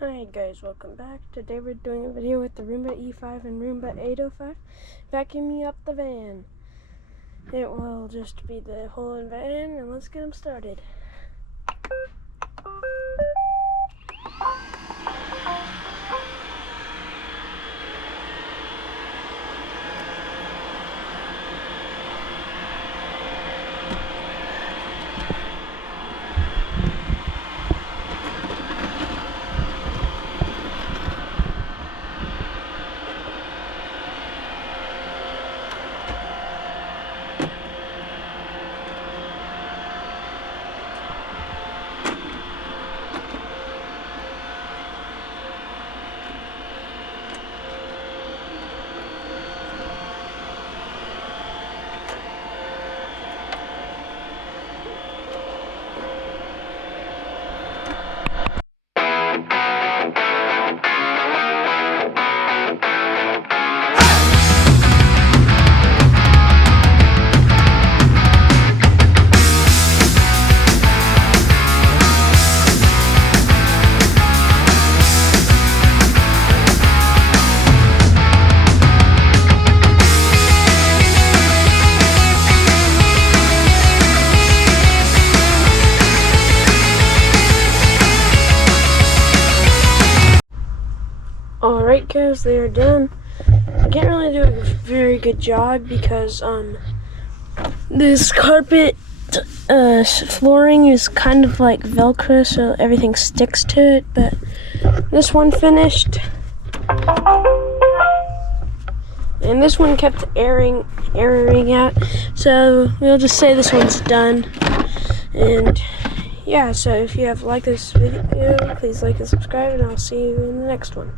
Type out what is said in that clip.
Hi guys, welcome back. Today we're doing a video with the Roomba E5 and Roomba 805 vacuuming up the van. It will just be the whole van, and let's get them started. Alright guys, they are done. I can't really do a very good job because this carpet flooring is kind of like Velcro, so everything sticks to it, but this one finished. And this one kept airing out, so we'll just say this one's done. And yeah, so if you have liked this video, please like and subscribe, and I'll see you in the next one.